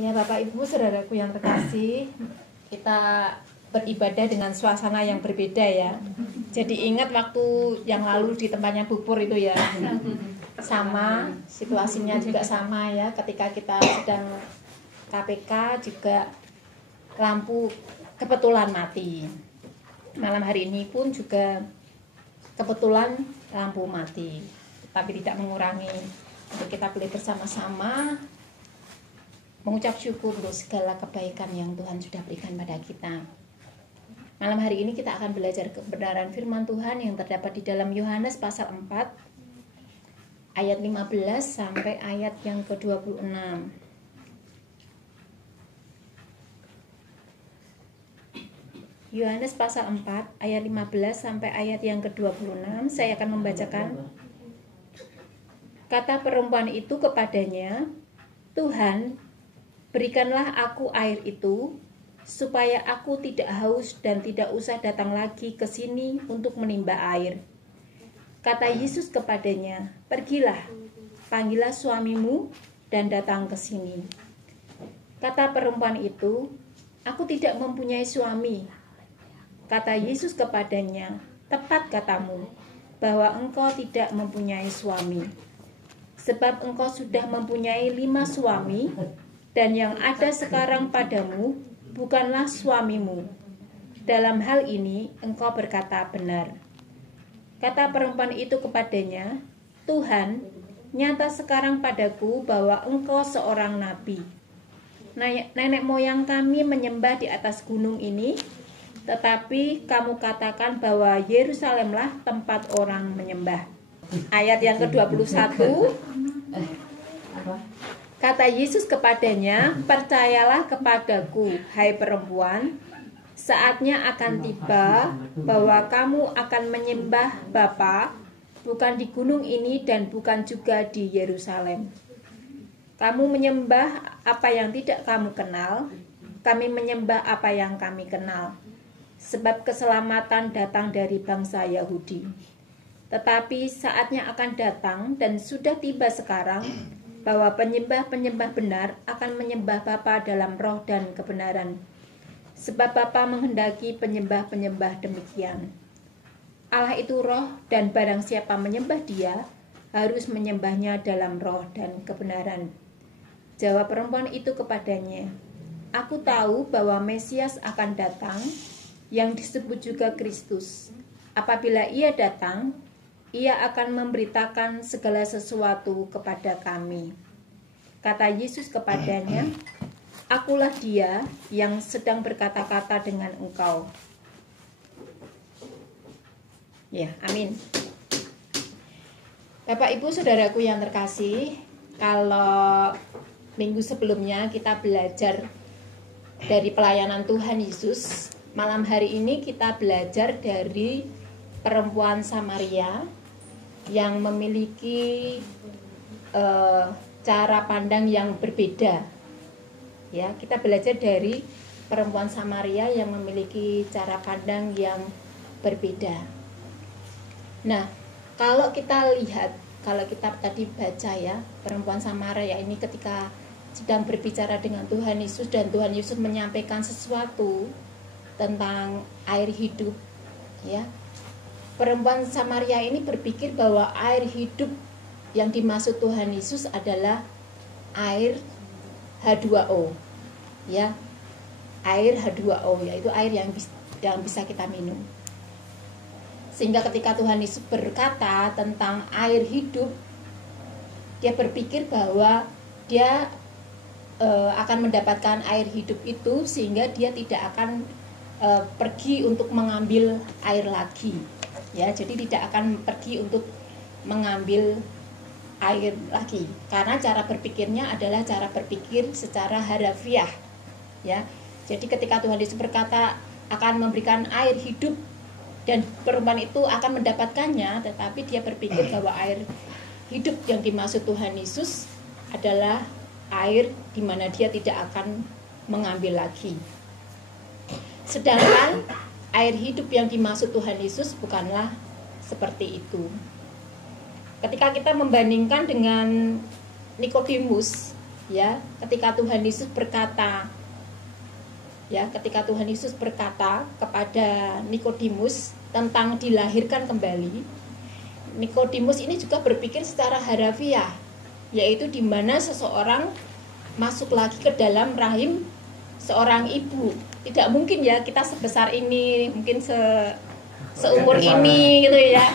Ya Bapak Ibu Saudaraku yang terkasih, kita beribadah dengan suasana yang berbeda ya. Jadi ingat waktu yang lalu di tempatnya bubur itu ya, sama, situasinya juga sama ya. Ketika kita sedang KPK juga lampu kebetulan mati. Malam hari ini pun juga kebetulan lampu mati, tapi tidak mengurangi untuk kita boleh bersama-sama mengucap syukur untuk segala kebaikan yang Tuhan sudah berikan pada kita. Malam hari ini kita akan belajar kebenaran firman Tuhan yang terdapat di dalam Yohanes pasal 4 ayat 15 sampai ayat yang ke-26. Yohanes pasal 4 ayat 15 sampai ayat yang ke-26. Saya akan membacakan. Kata perempuan itu kepadanya, "Tuhan, berikanlah aku air itu, supaya aku tidak haus dan tidak usah datang lagi ke sini untuk menimba air." Kata Yesus kepadanya, "Pergilah, panggillah suamimu dan datang ke sini." Kata perempuan itu, "Aku tidak mempunyai suami." Kata Yesus kepadanya, "Tepat katamu, bahwa engkau tidak mempunyai suami. Sebab engkau sudah mempunyai 5 suami, dan yang ada sekarang padamu bukanlah suamimu. Dalam hal ini engkau berkata benar." Kata perempuan itu kepadanya, "Tuhan, nyata sekarang padaku bahwa engkau seorang nabi. Nenek moyang kami menyembah di atas gunung ini, tetapi kamu katakan bahwa Yerusalemlah tempat orang menyembah." Ayat yang ke-21. Kata Yesus kepadanya, "Percayalah kepadaku, hai perempuan, saatnya akan tiba bahwa kamu akan menyembah Bapa, bukan di gunung ini dan bukan juga di Yerusalem. Kamu menyembah apa yang tidak kamu kenal, kami menyembah apa yang kami kenal. Sebab keselamatan datang dari bangsa Yahudi. Tetapi saatnya akan datang dan sudah tiba sekarang, bahwa penyembah-penyembah benar akan menyembah Bapa dalam roh dan kebenaran. Sebab Bapa menghendaki penyembah-penyembah demikian. Allah itu roh, dan barang siapa menyembah Dia harus menyembahnya dalam roh dan kebenaran." Jawab perempuan itu kepadanya, "Aku tahu bahwa Mesias akan datang, yang disebut juga Kristus. Apabila Ia datang, Ia akan memberitakan segala sesuatu kepada kami." Kata Yesus kepadanya, "Akulah Dia yang sedang berkata-kata dengan engkau." Ya, amin. Bapak Ibu Saudaraku yang terkasih, kalau minggu sebelumnya kita belajar dari pelayanan Tuhan Yesus, malam hari ini kita belajar dari perempuan Samaria yang memiliki cara pandang yang berbeda. Ya, kita belajar dari perempuan Samaria yang memiliki cara pandang yang berbeda. Nah, kalau kita lihat, kalau kita tadi baca ya, perempuan Samaria ini ketika sedang berbicara dengan Tuhan Yesus dan Tuhan Yesus menyampaikan sesuatu tentang air hidup, ya. Perempuan Samaria ini berpikir bahwa air hidup yang dimaksud Tuhan Yesus adalah air H2O, ya, air H2O, yaitu air yang bisa kita minum. Sehingga ketika Tuhan Yesus berkata tentang air hidup, dia berpikir bahwa dia akan mendapatkan air hidup itu, sehingga dia tidak akan pergi untuk mengambil air lagi. Ya, jadi tidak akan pergi untuk mengambil air lagi, karena cara berpikirnya adalah cara berpikir secara harafiah. Ya, jadi ketika Tuhan Yesus berkata akan memberikan air hidup dan perempuan itu akan mendapatkannya, tetapi dia berpikir bahwa air hidup yang dimaksud Tuhan Yesus adalah air di mana dia tidak akan mengambil lagi. Sedangkan air hidup yang dimaksud Tuhan Yesus bukanlah seperti itu. Ketika kita membandingkan dengan Nikodemus, Ya, ketika Tuhan Yesus berkata, ya, ketika Tuhan Yesus berkata kepada Nikodemus tentang dilahirkan kembali, Nikodemus ini juga berpikir secara harafiah, yaitu di mana seseorang masuk lagi ke dalam rahim seorang ibu. Tidak mungkin ya kita sebesar ini, mungkin seumur ini gitu ya,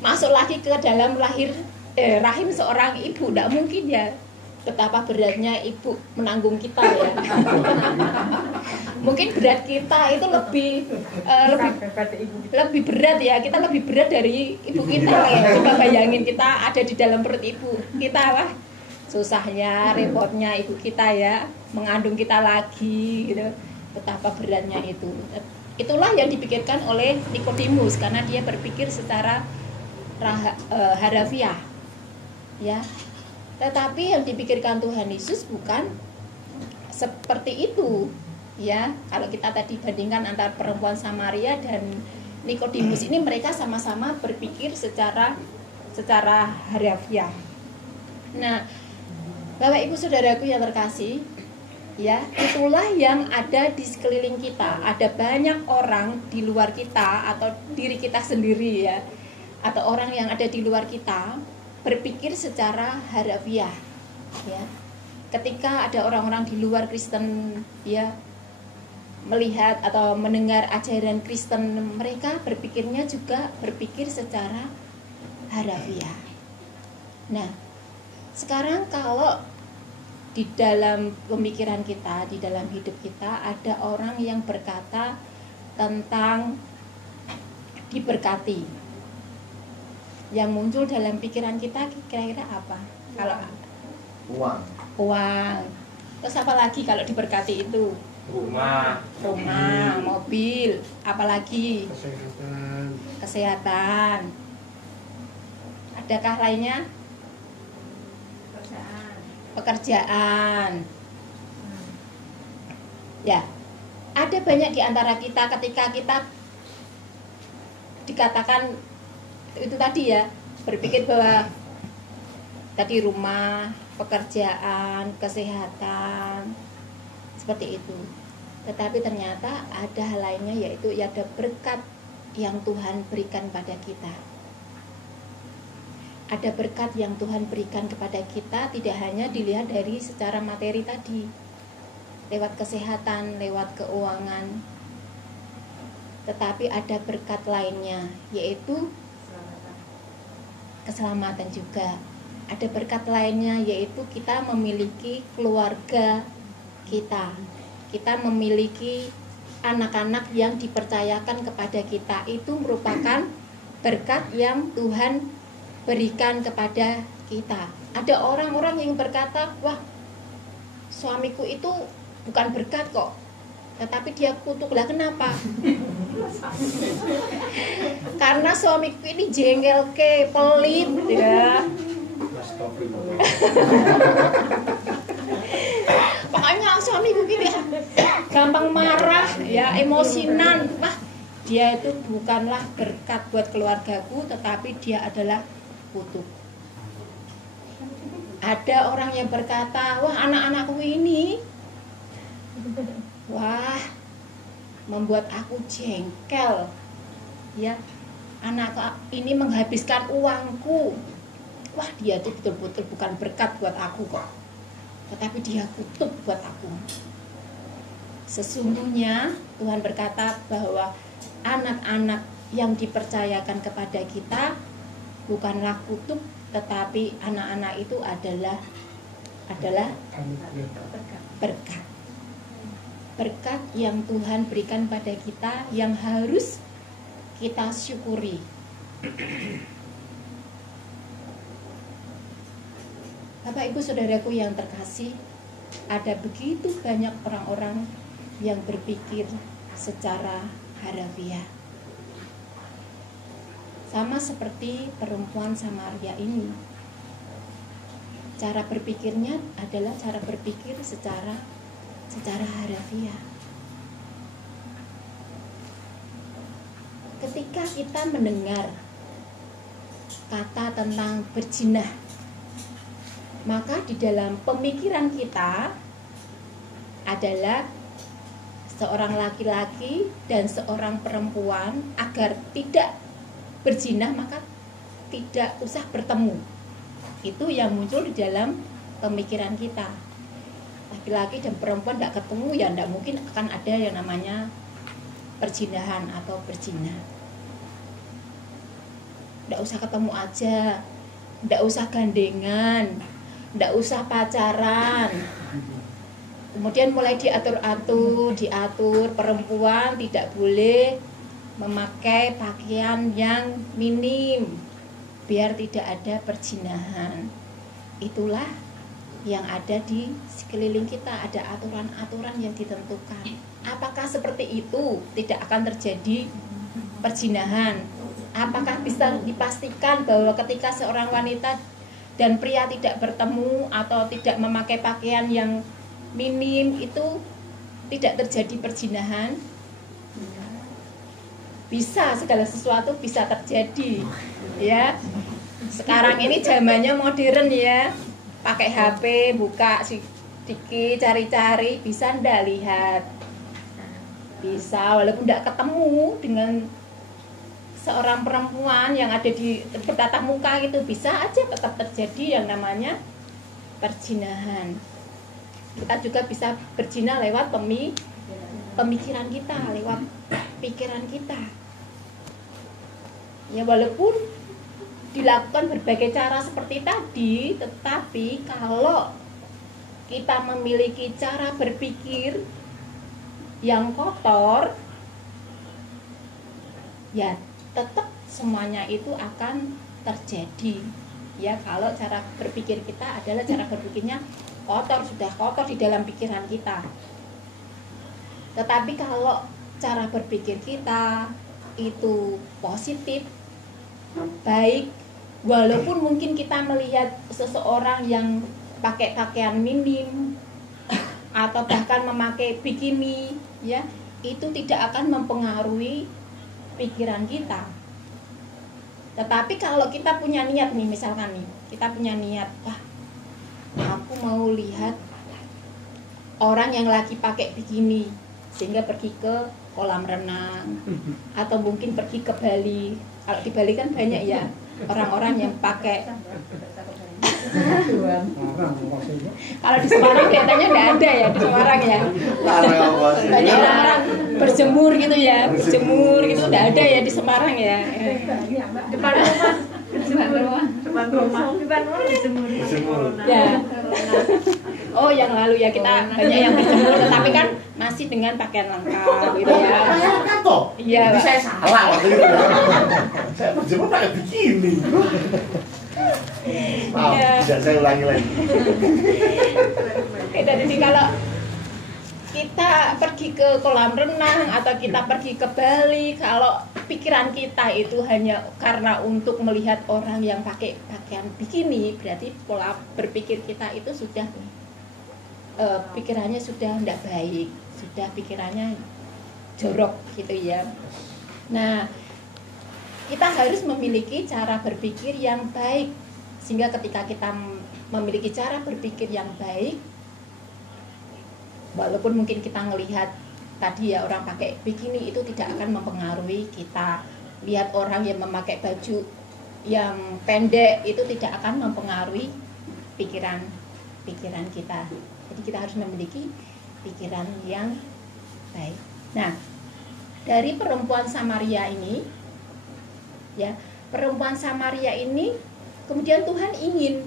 masuk lagi ke dalam rahim seorang ibu. Tidak mungkin ya. Betapa beratnya ibu menanggung kita ya. Mungkin berat kita itu lebih berat ya. Kita lebih berat dari ibu kita ya. Coba bayangin kita ada di dalam perut ibu kita, wah susahnya, repotnya ibu kita ya, mengandung kita lagi gitu. Betapa beratnya itu. Itulah yang dipikirkan oleh Nikodemus karena dia berpikir secara harafiah. Ya. Tetapi yang dipikirkan Tuhan Yesus bukan seperti itu, ya. Kalau kita tadi bandingkan antara perempuan Samaria dan Nikodemus ini, mereka sama-sama berpikir secara harafiah. Nah, Bapak Ibu Saudaraku yang terkasih, ya, itulah yang ada di sekeliling kita. Ada banyak orang di luar kita atau diri kita sendiri ya, atau orang yang ada di luar kita berpikir secara harafiah, ya. Ketika ada orang-orang di luar Kristen ya melihat atau mendengar ajaran Kristen, mereka berpikirnya juga berpikir secara harafiah. Nah, sekarang kalau di dalam pemikiran kita, di dalam hidup kita ada orang yang berkata tentang diberkati, yang muncul dalam pikiran kita kira-kira apa? Kalau uang. Terus apa lagi kalau diberkati itu? Rumah, mobil, apalagi? Kesehatan. Adakah lainnya? Pekerjaan. Ya, ada banyak di antara kita ketika kita dikatakan itu tadi ya, berpikir bahwa tadi rumah, pekerjaan, kesehatan, seperti itu. Tetapi ternyata ada hal lainnya, yaitu ada berkat yang Tuhan berikan pada kita. Ada berkat yang Tuhan berikan kepada kita, tidak hanya dilihat dari secara materi tadi, lewat kesehatan, lewat keuangan, tetapi ada berkat lainnya, yaitu keselamatan juga. Ada berkat lainnya, yaitu kita memiliki keluarga kita. Kita memiliki anak-anak yang dipercayakan kepada kita. Itu merupakan berkat yang Tuhan berikan kepada kita. Ada orang-orang yang berkata, wah, suamiku itu bukan berkat kok, tetapi dia kutuk. Lah kenapa? Karena suamiku ini jengkel pelit ya. Pokoknya suamiku gini ya, gampang marah ya, emosinan. Wah, dia itu bukanlah berkat buat keluargaku, tetapi dia adalah kutuk. Ada orang yang berkata, wah, anak-anakku ini wah, membuat aku jengkel ya, anak ini menghabiskan uangku. Wah, dia itu betul-betul bukan berkat buat aku kok, tetapi dia kutuk buat aku. Sesungguhnya Tuhan berkata bahwa anak-anak yang dipercayakan kepada kita bukanlah kutuk, tetapi anak-anak itu adalah berkat. Berkat yang Tuhan berikan pada kita, yang harus kita syukuri. Bapak Ibu Saudaraku yang terkasih, ada begitu banyak orang-orang yang berpikir secara harafiah. Sama seperti perempuan Samaria ini. Cara berpikirnya adalah cara berpikir secara harafiah. Ketika kita mendengar kata tentang berzina, maka di dalam pemikiran kita adalah seorang laki-laki dan seorang perempuan agar tidak berzina maka tidak usah bertemu. Itu yang muncul di dalam pemikiran kita. Laki-laki dan perempuan tidak ketemu, ya tidak mungkin akan ada yang namanya perzinahan atau berzina. Tidak usah ketemu aja, tidak usah gandengan, tidak usah pacaran. Kemudian mulai diatur perempuan tidak boleh memakai pakaian yang minim biar tidak ada perzinahan. Itulah yang ada di sekeliling kita, ada aturan-aturan yang ditentukan. Apakah seperti itu tidak akan terjadi perzinahan? Apakah bisa dipastikan bahwa ketika seorang wanita dan pria tidak bertemu atau tidak memakai pakaian yang minim itu tidak terjadi perzinahan? Bisa, segala sesuatu bisa terjadi, ya. Sekarang ini zamannya modern ya, pakai HP, buka sedikit, cari-cari, bisa ndak lihat? Bisa, walaupun ndak ketemu dengan seorang perempuan yang ada di bertatap muka gitu, bisa aja tetap terjadi yang namanya perzinahan. Kita juga bisa berzina lewat pemikiran kita, lewat pikiran kita. Ya walaupun dilakukan berbagai cara seperti tadi, tetapi kalau kita memiliki cara berpikir yang kotor, ya tetap semuanya itu akan terjadi. Ya kalau cara berpikir kita adalah cara berpikirnya kotor, sudah kotor di dalam pikiran kita. Tetapi kalau cara berpikir kita itu positif, baik, walaupun mungkin kita melihat seseorang yang pakai pakaian minim atau bahkan memakai bikini, ya, itu tidak akan mempengaruhi pikiran kita. Tetapi kalau kita punya niat nih, misalkan nih, kita punya niat, wah, aku mau lihat orang yang lagi pakai bikini, sehingga pergi ke kolam renang atau mungkin pergi ke Bali. Kalau di Bali kan banyak ya orang-orang yang pakai. Kalau di Semarang kelihatannya nggak ada ya, di Semarang ya. Banyak orang berjemur gitu ya, berjemur gitu nggak ada ya di Semarang ya. Depan rumah berjemur. Ya. Oh yang lalu ya kita banyak yang berjemur, tetapi kan masih dengan pakaian lengkap gitu ya. Iya. Saya salah waktu itu. Saya berjemur pakai bikini. Maaf, tidak saya ulangi lagi. Jadi kalau kita pergi ke kolam renang atau kita pergi ke Bali, kalau pikiran kita itu hanya karena untuk melihat orang yang pakai pakaian bikini, berarti pola berpikir kita itu sudah pikirannya sudah tidak baik, sudah pikirannya jorok gitu ya. Nah, kita harus memiliki cara berpikir yang baik, sehingga ketika kita memiliki cara berpikir yang baik, walaupun mungkin kita melihat tadi ya orang pakai bikini itu tidak akan mempengaruhi kita. Lihat orang yang memakai baju yang pendek itu tidak akan mempengaruhi pikiran kita. Jadi kita harus memiliki pikiran yang baik. Nah, dari perempuan Samaria ini, ya, perempuan Samaria ini kemudian Tuhan ingin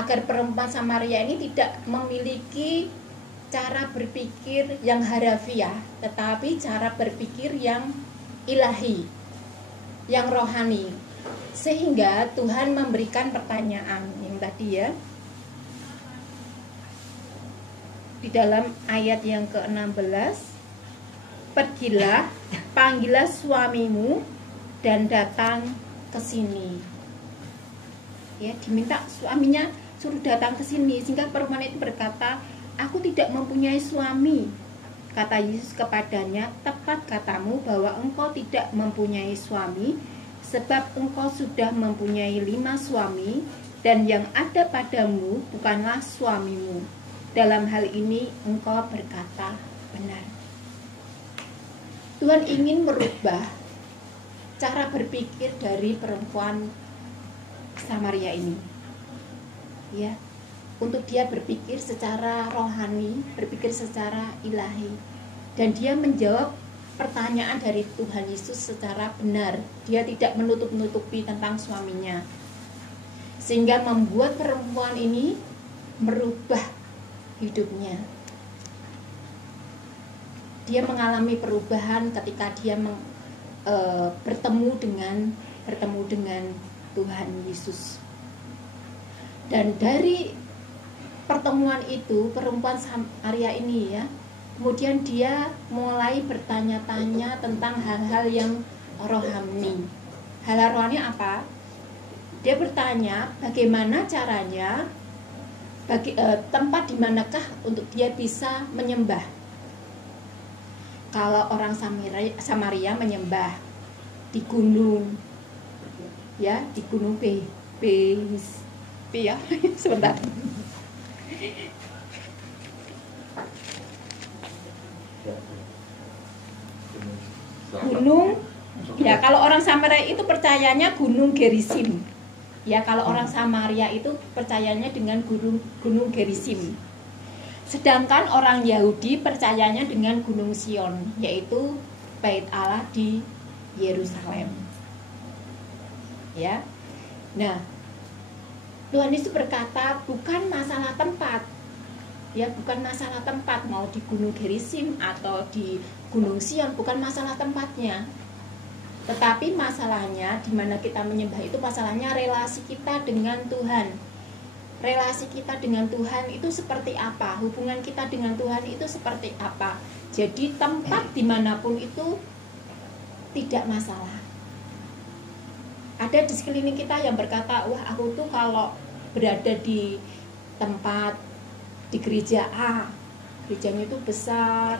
agar perempuan Samaria ini tidak memiliki cara berpikir yang harafiah, tetapi cara berpikir yang ilahi, yang rohani. Sehingga Tuhan memberikan pertanyaan yang tadi ya, di dalam ayat yang ke-16, pergilah, panggillah suamimu dan datang ke sini. Ya, diminta suaminya suruh datang ke sini, sehingga perempuan itu berkata, aku tidak mempunyai suami. Kata Yesus kepadanya, tepat katamu bahwa engkau tidak mempunyai suami, sebab engkau sudah mempunyai 5 suami, dan yang ada padamu bukanlah suamimu. Dalam hal ini engkau berkata benar. Tuhan ingin merubah cara berpikir dari perempuan Samaria ini, ya, untuk dia berpikir secara rohani, berpikir secara ilahi, dan dia menjawab pertanyaan dari Tuhan Yesus secara benar. Dia tidak menutup-nutupi tentang suaminya, sehingga membuat perempuan ini merubah hidupnya. Dia mengalami perubahan ketika dia bertemu dengan Tuhan Yesus. Dan dari pertemuan itu, perempuan Samaria ini, ya, kemudian dia mulai bertanya-tanya tentang hal-hal yang rohani. Hal rohani apa? Dia bertanya bagaimana caranya, tempat di manakah untuk dia bisa menyembah. Kalau orang Samaria menyembah di gunung, ya, di gunung ya, sebentar. Gunung, ya, kalau orang Samaria itu percayanya gunung Gerizim. Ya, kalau orang Samaria itu percayanya dengan gunung Gerizim. Sedangkan orang Yahudi percayanya dengan gunung Sion, yaitu Bait Allah di Yerusalem. Ya. Nah, Tuhan Yesus berkata bukan masalah tempat. Ya, bukan masalah tempat, mau di gunung Gerizim atau di gunung Sion, bukan masalah tempatnya. Tetapi masalahnya di mana kita menyembah itu, masalahnya relasi kita dengan Tuhan. Relasi kita dengan Tuhan itu seperti apa? Hubungan kita dengan Tuhan itu seperti apa? Jadi tempat dimanapun itu tidak masalah. Ada di sekeliling kita yang berkata, wah, aku tuh kalau berada di tempat di gereja A, gerejanya itu besar,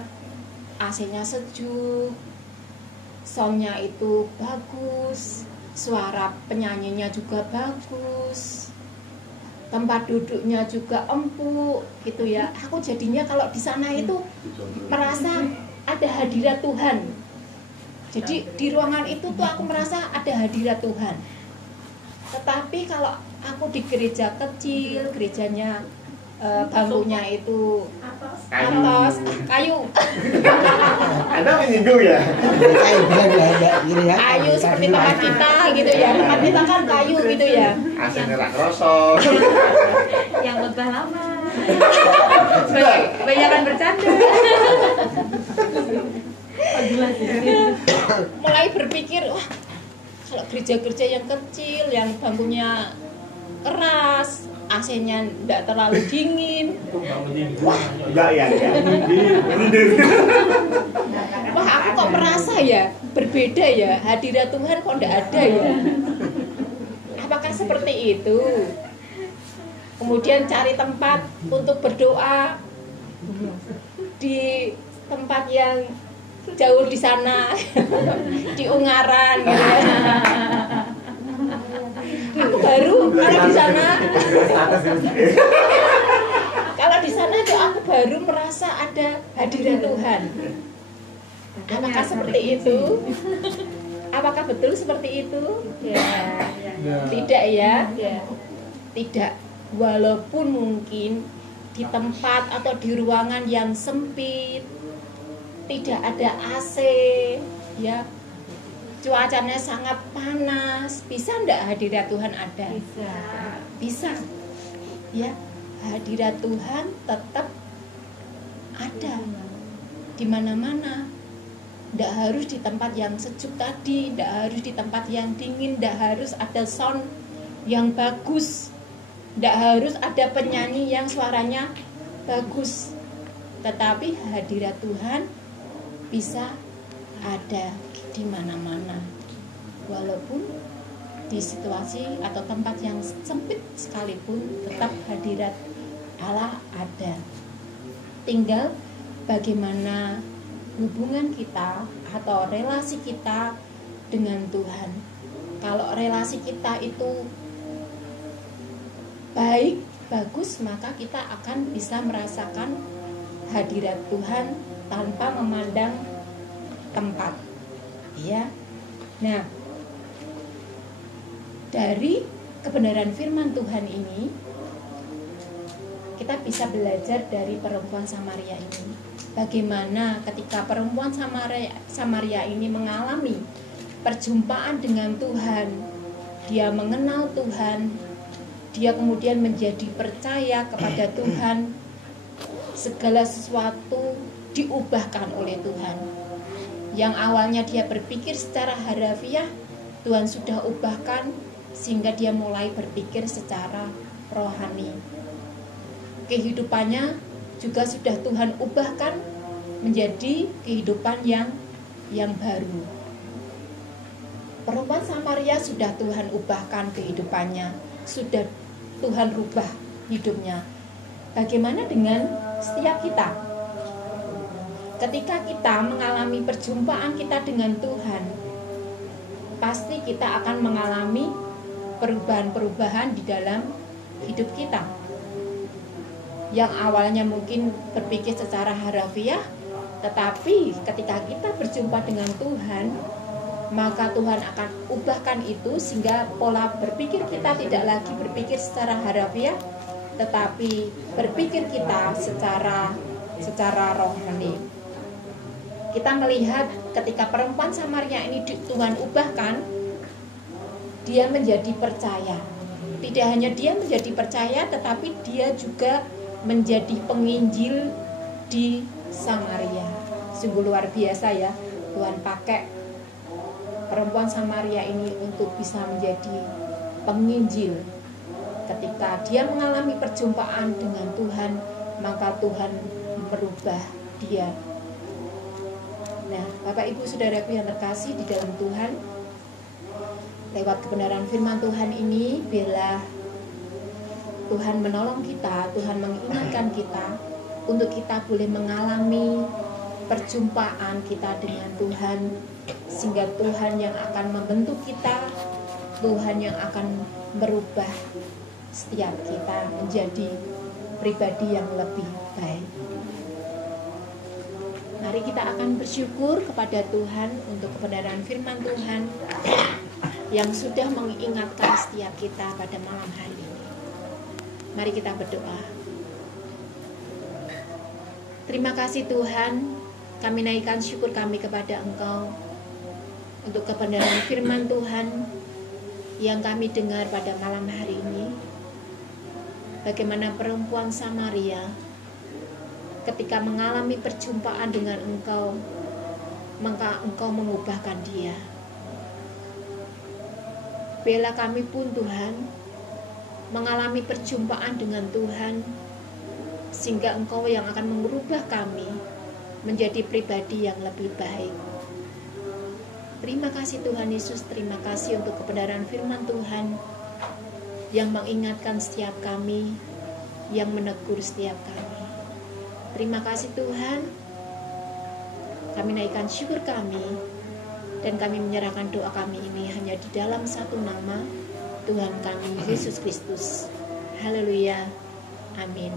AC-nya sejuk, soundnya itu bagus, suara penyanyinya juga bagus, tempat duduknya juga empuk, gitu ya. Aku jadinya kalau di sana itu merasa ada hadirat Tuhan. Jadi di ruangan itu tuh aku merasa ada hadirat Tuhan. Tetapi kalau aku di gereja kecil, gerejanya bangkunya itu atas kayu. Anda menyinggung ya? Kayu seperti tempat kita gitu ya. Tempat kita kan kayu gitu ya. AC-nya rak rosok. Yang lebah lama. Banyakan bercanda. Mulai berpikir, wah, kalau gereja-gereja yang kecil, yang bangkunya keras, AC-nya tidak terlalu dingin, wah, Ya. wah, aku kok merasa ya berbeda ya, hadirat Tuhan kok tidak ada ya. Apakah seperti itu? Kemudian cari tempat untuk berdoa di tempat yang jauh di sana, di Ungaran gitu ya. Aku baru kalau di sana tuh aku baru merasa ada hadirat Tuhan. Apakah seperti itu? Apakah betul seperti itu? Ya. Tidak ya? Tidak. Walaupun mungkin di tempat atau di ruangan yang sempit, tidak ada AC, ya, cuacanya sangat panas, bisa enggak hadirat Tuhan ada? Bisa. Ya, hadirat Tuhan tetap ada di mana-mana. Tidak harus di tempat yang sejuk tadi, tidak harus di tempat yang dingin, tidak harus ada sound yang bagus, tidak harus ada penyanyi yang suaranya bagus. Tetapi hadirat Tuhan bisa ada di mana-mana, walaupun di situasi atau tempat yang sempit sekalipun, tetap hadirat Allah ada. Tinggal bagaimana hubungan kita atau relasi kita dengan Tuhan. Kalau relasi kita itu baik, bagus, maka kita akan bisa merasakan hadirat Tuhan tanpa memandang tempat. Ya. Nah, dari kebenaran firman Tuhan ini kita bisa belajar dari perempuan Samaria ini. Bagaimana ketika perempuan Samaria ini mengalami perjumpaan dengan Tuhan, dia mengenal Tuhan, dia kemudian menjadi percaya kepada Tuhan, segala sesuatu diubahkan oleh Tuhan. Yang awalnya dia berpikir secara harafiah, Tuhan sudah ubahkan sehingga dia mulai berpikir secara rohani. Kehidupannya juga sudah Tuhan ubahkan menjadi kehidupan yang baru. Perempuan Samaria sudah Tuhan ubahkan kehidupannya, sudah Tuhan rubah hidupnya. Bagaimana dengan setiap kita? Ketika kita mengalami perjumpaan kita dengan Tuhan, pasti kita akan mengalami perubahan-perubahan di dalam hidup kita. Yang awalnya mungkin berpikir secara harafiah, tetapi ketika kita berjumpa dengan Tuhan, maka Tuhan akan ubahkan itu sehingga pola berpikir kita tidak lagi berpikir secara harafiah, tetapi berpikir kita secara rohani. Kita melihat ketika perempuan Samaria ini Tuhan ubahkan, dia menjadi percaya. Tidak hanya dia menjadi percaya, tetapi dia juga menjadi penginjil di Samaria. Sungguh luar biasa ya, Tuhan pakai perempuan Samaria ini untuk bisa menjadi penginjil. Ketika dia mengalami perjumpaan dengan Tuhan, maka Tuhan merubah dia. Nah, Bapak Ibu Saudaraku yang terkasih di dalam Tuhan, lewat kebenaran firman Tuhan ini, bila Tuhan menolong kita, Tuhan mengingatkan kita untuk kita boleh mengalami perjumpaan kita dengan Tuhan, sehingga Tuhan yang akan membentuk kita, Tuhan yang akan merubah setiap kita menjadi pribadi yang lebih baik. Mari kita akan bersyukur kepada Tuhan untuk kebenaran firman Tuhan yang sudah mengingatkan setiap kita pada malam hari ini. Mari kita berdoa. Terima kasih Tuhan, kami naikkan syukur kami kepada Engkau untuk kebenaran firman Tuhan yang kami dengar pada malam hari ini. Bagaimana perempuan Samaria ketika mengalami perjumpaan dengan Engkau, maka Engkau mengubahkan dia. Bela kami pun Tuhan mengalami perjumpaan dengan Tuhan, sehingga Engkau yang akan merubah kami menjadi pribadi yang lebih baik. Terima kasih Tuhan Yesus, terima kasih untuk kebenaran firman Tuhan yang mengingatkan setiap kami, yang menegur setiap kami. Terima kasih Tuhan, kami naikkan syukur kami, dan kami menyerahkan doa kami ini hanya di dalam satu nama, Tuhan kami Yesus Kristus. Haleluya, amin.